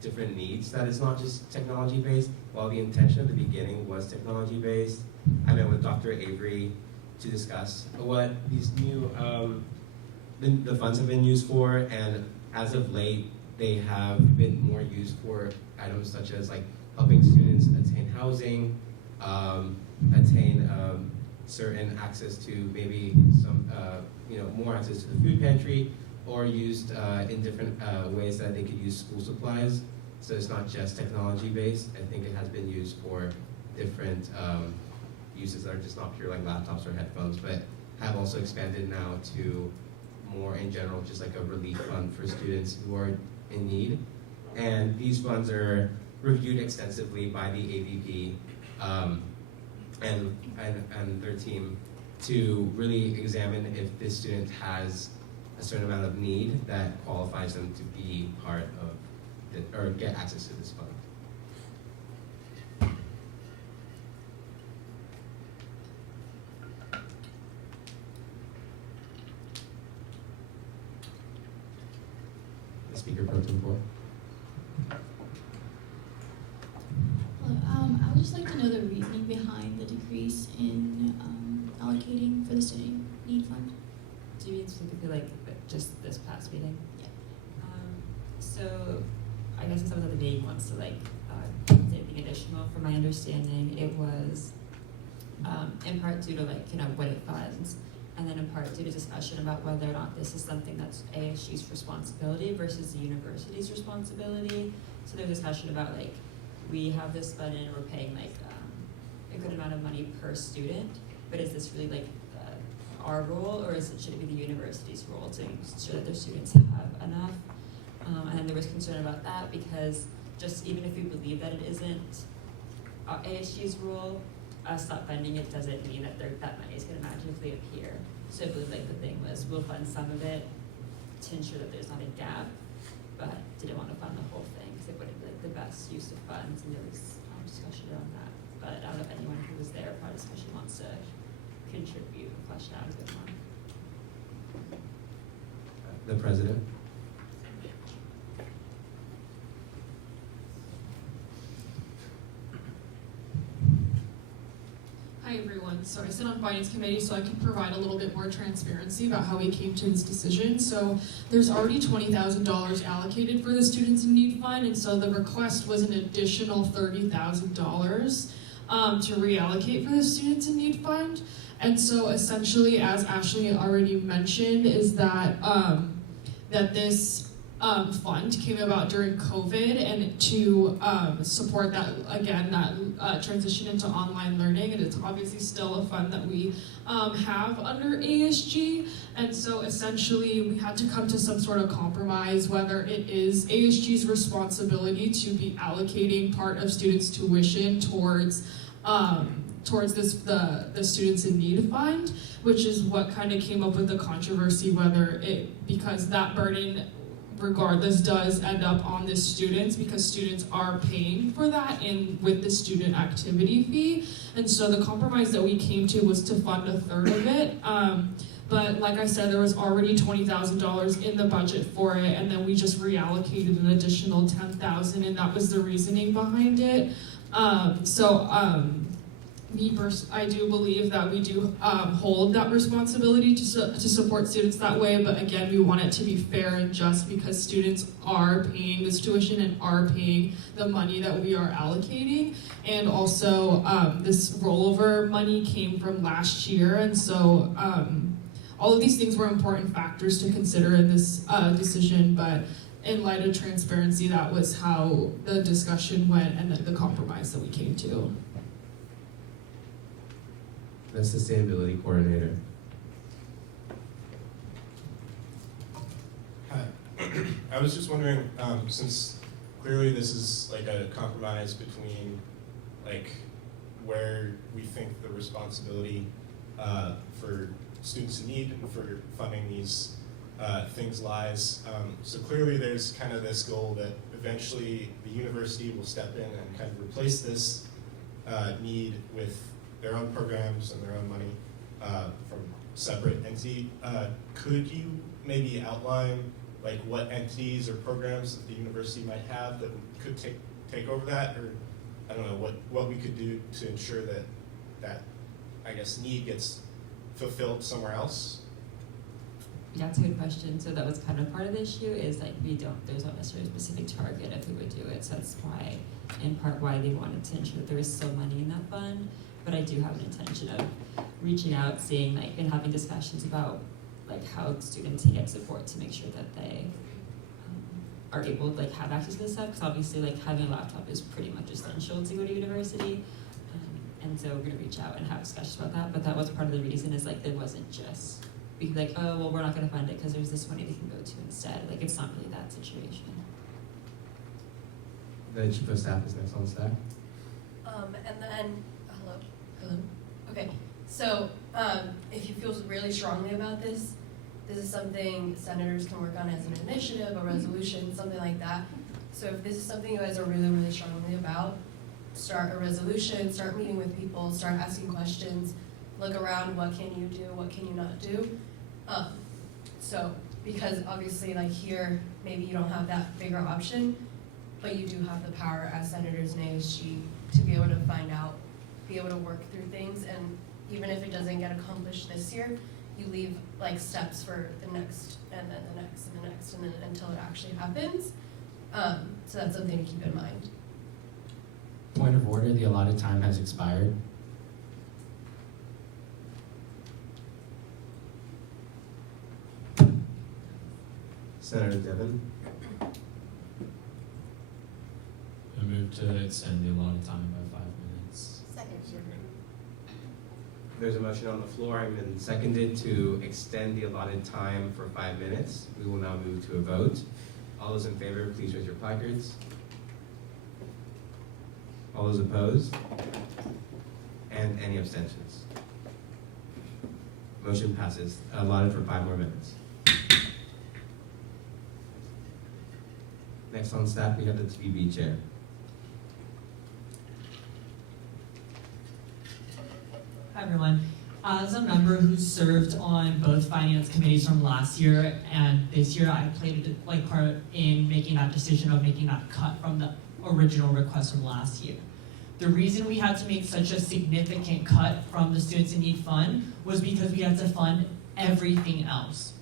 different needs that is not just technology based. While the intention at the beginning was technology based, I met with Dr. Avery to discuss what these new the funds have been used for, and as of late they have been more used for items such as like helping students attain housing, attain certain access to maybe some more access to the food pantry, or used in different ways that they could use school supplies. So it's not just technology based. I think it has been used for different uses that are just not pure like laptops or headphones, but have also expanded now to more in general, just like a relief fund for students who are in need. And these funds are reviewed extensively by the AVP and their team to really examine if this student has a certain amount of need that qualifies them to be part of or get access to this fund. The Speaker Pro Tempore. I would just like to know the reasoning behind the decrease in allocating for the student need fund. Do you mean specifically like just this past meeting? Yeah. So I guess some of the main ones, so like say anything additional, from my understanding, it was in part due to like, what it funds, and then in part due to discussion about whether or not this is something that's ASG's responsibility versus the university's responsibility. So there's discussion about like, we have this fund and we're paying like a good amount of money per student, but is this really like our role, or should it be the university's role to ensure that their students have enough? And then there was concern about that because just even if we believe that it isn't ASG's role, us not funding it doesn't mean that that money is going to magically appear. So I believe like the thing was we'll fund some of it to ensure that there's not a gap, but didn't want to fund the whole thing because it wouldn't be like the best use of funds, and there was discussion around that. But I don't know if anyone who was there for discussion wants to contribute and flesh it out a bit more. The President. Hi everyone, so I sit on Finance Committee so I can provide a little bit more transparency about how we came to this decision. So there's already $20,000 allocated for the Students in Need Fund, and so the request was an additional $30,000 to reallocate for the Students in Need Fund. And so essentially, as Ashley already mentioned, is that that this fund came about during COVID, and to support that, again, that transition into online learning, and it's obviously still a fund that we have under ASG, and so essentially we had to come to some sort of compromise whether it is ASG's responsibility to be allocating part of students' tuition towards this the Students in Need Fund, which is what kind of came up with the controversy, whether because that burden regardless does end up on the students because students are paying for that with the student activity fee. And so the compromise that we came to was to fund a third of it. But like I said, there was already $20,000 in the budget for it, and then we just reallocated an additional $10,000, and that was the reasoning behind it. I do believe that we do hold that responsibility to support students that way, but again, we want it to be fair and just because students are paying this tuition and are paying the money that we are allocating. And also, this rollover money came from last year, and so all of these things were important factors to consider in this decision, but in light of transparency, that was how the discussion went and the compromise that we came to. The Sustainability Coordinator. Hi. I was just wondering, since clearly this is like a compromise between like where we think the responsibility for students in need and for funding these things lies. So clearly there's kind of this goal that eventually the university will step in and kind of replace this need with their own programs and their own money from separate entity. Could you maybe outline like what entities or programs that the university might have that could take over that, or I don't know what we could do to ensure that I guess need gets fulfilled somewhere else? Yeah, that's a good question. So that was kind of part of the issue is like there's not necessarily a specific target if we would do it. So that's why, in part, why they wanted to ensure that there is still money in that fund. But I do have an intention of reaching out, seeing like, and having discussions about like how students can get support to make sure that they are able to like have access to this stuff. Because obviously, like having a laptop is pretty much essential to go to university. And so we're gonna reach out and have discussions about that. But that was part of the reason is like there wasn't just be like, oh well, we're not gonna fund it because there's this money they can go to instead. Like it's not really that situation. The Chief of Staff is next on staff. And then, hello? Okay, so if you feel really strongly about this, this is something senators can work on as an initiative, a resolution, something like that. So if this is something you guys are really, really strongly about, start a resolution, start meeting with people, start asking questions, look around, what can you do, what can you not do? So, because obviously like here, maybe you don't have that bigger option, but you do have the power as senators in ASG to be able to find out, be able to work through things, and even if it doesn't get accomplished this year, you leave like steps for the next, and then the next, and the next, and then until it actually happens. So that's something to keep in mind. Point of order, the allotted time has expired. Senator Devon. I move to extend the allotted time by 5 minutes. Second. There's a motion on the floor and been seconded to extend the allotted time for 5 minutes. We will now move to a vote. All those in favor, please raise your placards. All those opposed? And any abstentions? Motion passes. Allotted for 5 more minutes. Next on staff, we have the TBB chair. Hi everyone. As a member who served on both finance committees from last year and this year, I played a part in making that decision of making that cut from the original request from last year. The reason we had to make such a significant cut from the Students in Need Fund was because we had to fund everything else.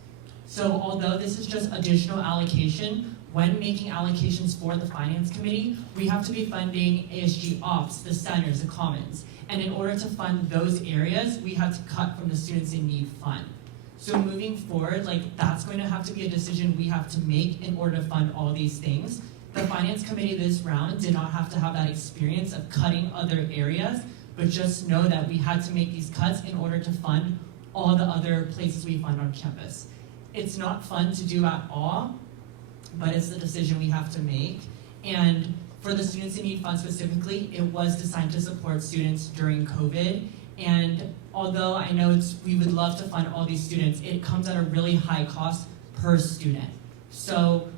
So although this is just additional allocation, when making allocations for the Finance Committee, we have to be funding ASG Ops, the centers, the commons. And in order to fund those areas, we had to cut from the Students in Need Fund. So moving forward, that's going to have to be a decision we have to make in order to fund all these things. The Finance Committee this round did not have to have that experience of cutting other areas, but just know that we had to make these cuts in order to fund all the other places we fund on campus. It's not fun to do at all, but it's the decision we have to make. And for the Students in Need Fund specifically, it was designed to support students during COVID. And although I know we would love to fund all these students, it comes at a really high cost per student. So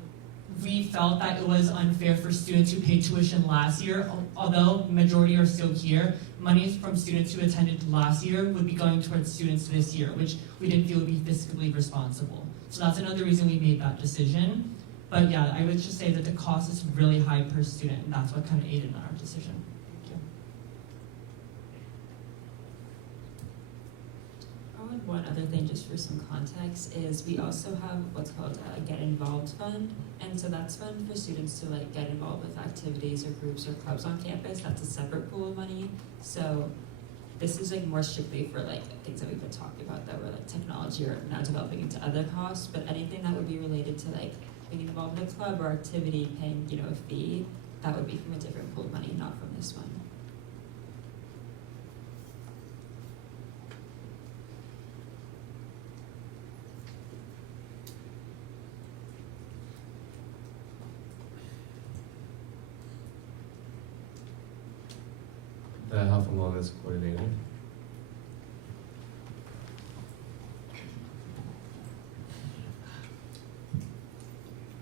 we felt that it was unfair for students who paid tuition last year, although majority are still here, monies from students who attended last year would be going towards students this year, which we didn't feel would be fiscally responsible. So that's another reason we made that decision. But yeah, I would just say that the cost is really high per student, and that's what kind of aided in our decision. Thank you. One other thing, just for some context, is we also have what's called a Get Involved Fund, and so that's fun for students to get involved with activities or groups or clubs on campus. That's a separate pool of money. So this is more strictly for things that we've been talking about that were technology or now developing into other costs, but anything that would be related to being involved in a club or activity, paying a fee, that would be from a different pool of money, not from this one. The Health and Wellness Coordinator.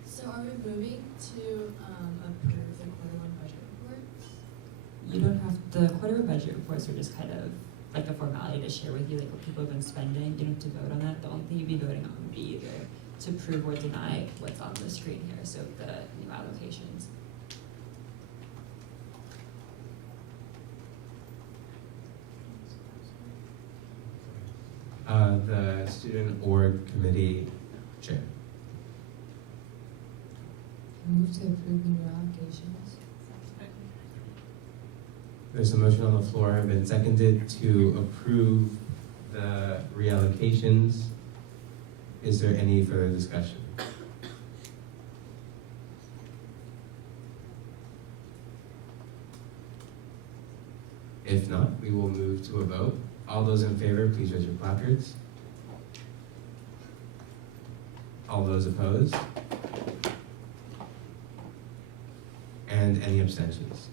So are we moving to approve the quarter one budget reports? You don't have, the quarter budget reports are just kind of a formality to share with you, what people have been spending. You don't have to vote on that. The only thing you'd be voting on would be either to approve or deny what's on the screen here, so the new allocations. The Student Org Committee Chair. Move to approve the new allocations. There's a motion on the floor and been seconded to approve the reallocations. Is there any further discussion? If not, we will move to a vote. All those in favor, please raise your placards. All those opposed? And any abstentions?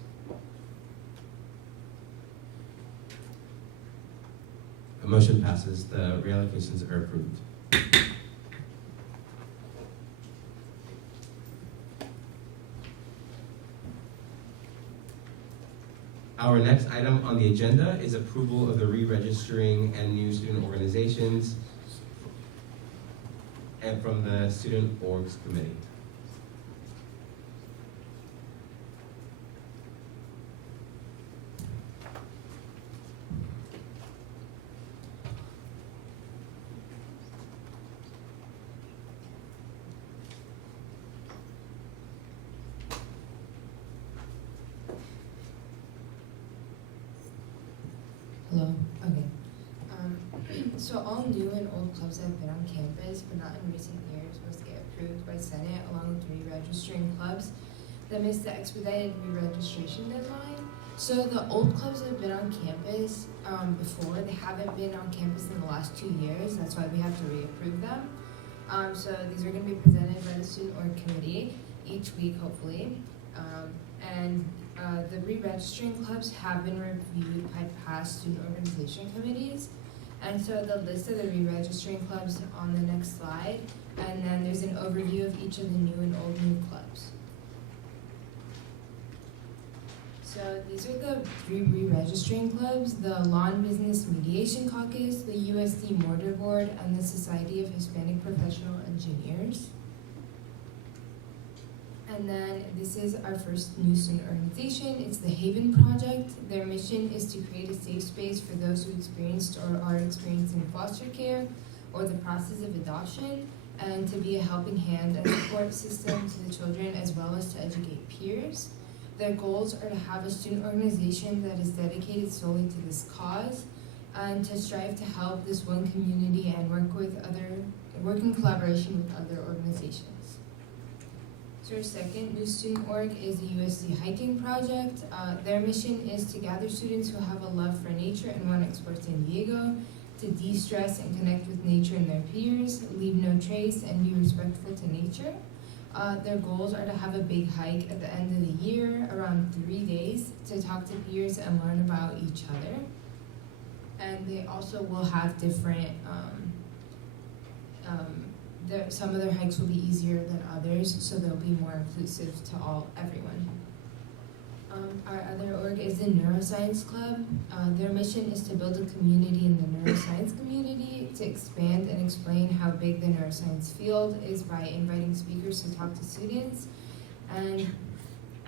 The motion passes. The reallocations are approved. Our next item on the agenda is approval of the re-registering and new student organizations and from the Student Orgs Committee. Hello. Okay. So all new and old clubs that have been on campus, but not in recent years, must get approved by Senate along with re-registering clubs that missed the expedited re-registration deadline. So the old clubs that have been on campus before, they haven't been on campus in the last 2 years. That's why we have to reapprove them. So these are going to be presented by the Student Org Committee each week, hopefully. The re-registering clubs have been reviewed by past student organization committees. And so the list of the re-registering clubs on the next slide, and then there's an overview of each of the new and old new clubs. So these are the 3 re-registering clubs: the Lawn Business Mediation Caucus, the USD Mortar Board, and the Society of Hispanic Professional Engineers. And then this is our first new student organization. It's the Haven Project. Their mission is to create a safe space for those who experienced or are experiencing foster care or the process of adoption, and to be a helping hand and support system to the children as well as to educate peers. Their goals are to have a student organization that is dedicated solely to this cause, and to strive to help this one community and work in collaboration with other organizations. So our second new student org is the USD Hiking Project. Their mission is to gather students who have a love for nature and want to explore San Diego, to de-stress and connect with nature and their peers, leave no trace, and be respectful to nature. Their goals are to have a big hike at the end of the year, around 3 days, to talk to peers and learn about each other. And they also will have different, some of their hikes will be easier than others, so they'll be more inclusive to everyone. Our other org is the Neuroscience Club. Their mission is to build a community in the neuroscience community, to expand and explain how big the neuroscience field is by inviting speakers to talk to students, and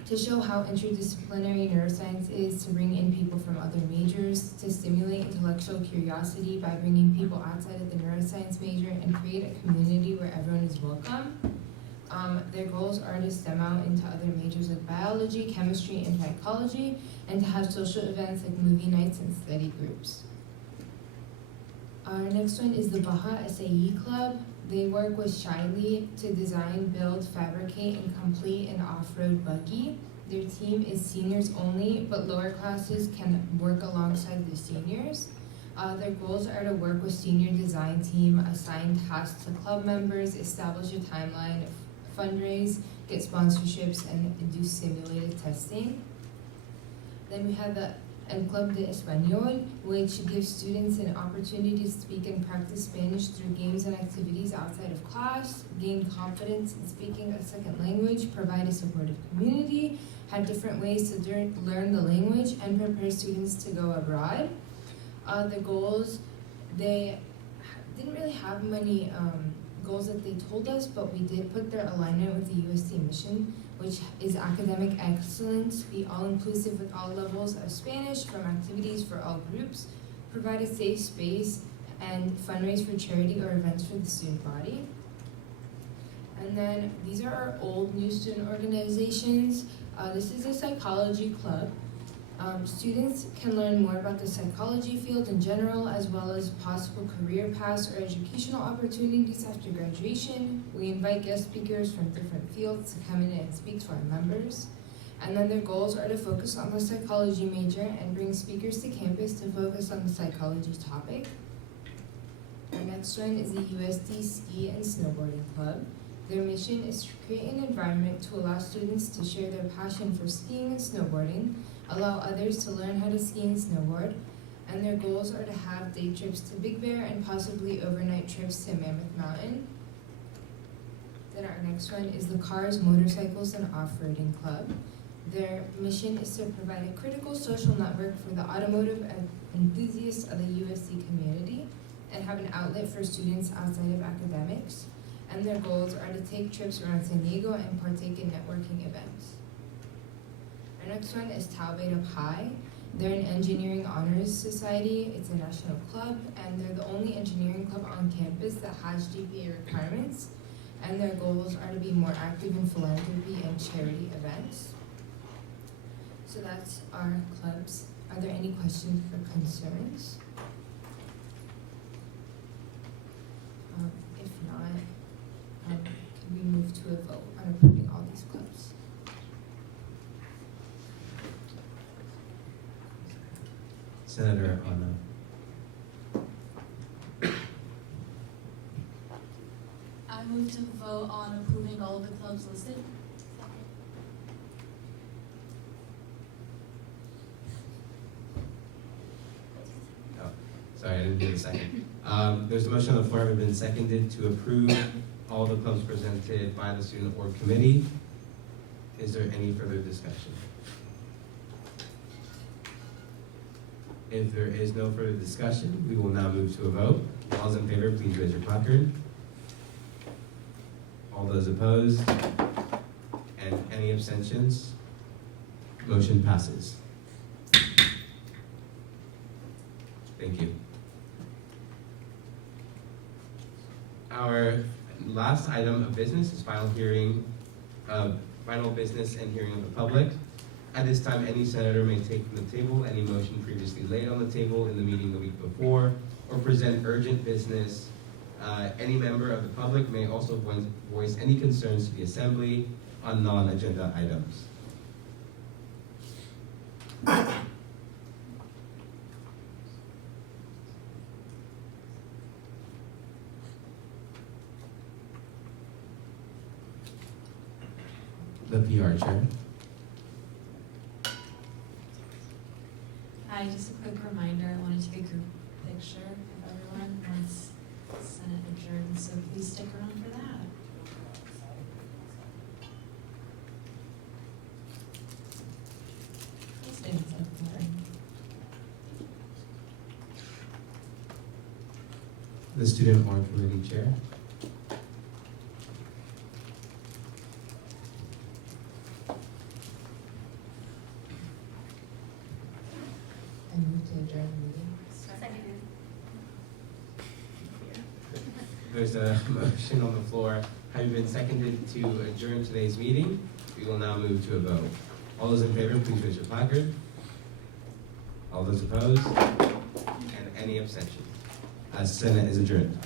to show how interdisciplinary neuroscience is, to bring in people from other majors, to stimulate intellectual curiosity by bringing people outside of the neuroscience major, and create a community where everyone is welcome. Their goals are to stem out into other majors like biology, chemistry, and psychology, and to have social events like movie nights and study groups. Our next one is the Baja SAE Club. They work with Shiley to design, build, fabricate, and complete an off-road buggy. Their team is seniors only, but lower classes can work alongside the seniors. Their goals are to work with senior design team, assign tasks to club members, establish a timeline, fundraise, get sponsorships, and do simulated testing. Then we have the El Club de Español, which gives students an opportunity to speak and practice Spanish through games and activities outside of class, gain confidence in speaking a second language, provide a supportive community, have different ways to learn the language, and prepare students to go abroad. The goals, they didn't really have many goals that they told us, but we did put their alignment with the USD mission, which is academic excellence, be all-inclusive with all levels of Spanish, from activities for all groups, provide a safe space, and fundraise for charity or events for the student body. And then these are our old new student organizations. This is a psychology club. Students can learn more about the psychology field in general, as well as possible career paths or educational opportunities after graduation. We invite guest speakers from different fields to come in and speak to our members. And then their goals are to focus on the psychology major and bring speakers to campus to focus on the psychology topic. Our next one is the USD Ski and Snowboarding Club. Their mission is to create an environment to allow students to share their passion for skiing and snowboarding, allow others to learn how to ski and snowboard, and their goals are to have day trips to Big Bear and possibly overnight trips to Mammoth Mountain. Then our next one is the Cars, Motorcycles, and Off-Roading Club. Their mission is to provide a critical social network for the automotive enthusiasts of the USC community and have an outlet for students outside of academics. And their goals are to take trips around San Diego and partake in networking events. Our next one is Tau Beta Pi. They're an engineering honors society. It's a national club, and they're the only engineering club on campus that has GPA requirements. And their goals are to be more active in philanthropy and charity events. So that's our clubs. Are there any questions or concerns? If not, can we move to a vote on approving all these clubs? Senator Anna. I move to vote on approving all of the clubs listed. Sorry, I didn't hear the second. There's a motion on the floor, it's been seconded to approve all the clubs presented by the Student Org Committee. Is there any further discussion? If there is no further discussion, we will now move to a vote. All those in favor, please raise your placard. All those opposed? And any abstentions? Motion passes. Thank you. Our last item of business is final business and hearing of the public. At this time, any senator may take from the table any motion previously laid on the table in the meeting the week before, or present urgent business. Any member of the public may also voice any concerns to the assembly on non-agenda items. The PR chair. Hi, just a quick reminder, I want to take a group picture of everyone once Senate adjourns, so please stick around for that. Stand up there. The Student Org Committee chair. I move to adjourn the meeting. There's a motion on the floor, having been seconded to adjourn today's meeting. We will now move to a vote. All those in favor, please raise your placard. All those opposed? And any abstentions? Senate is adjourned.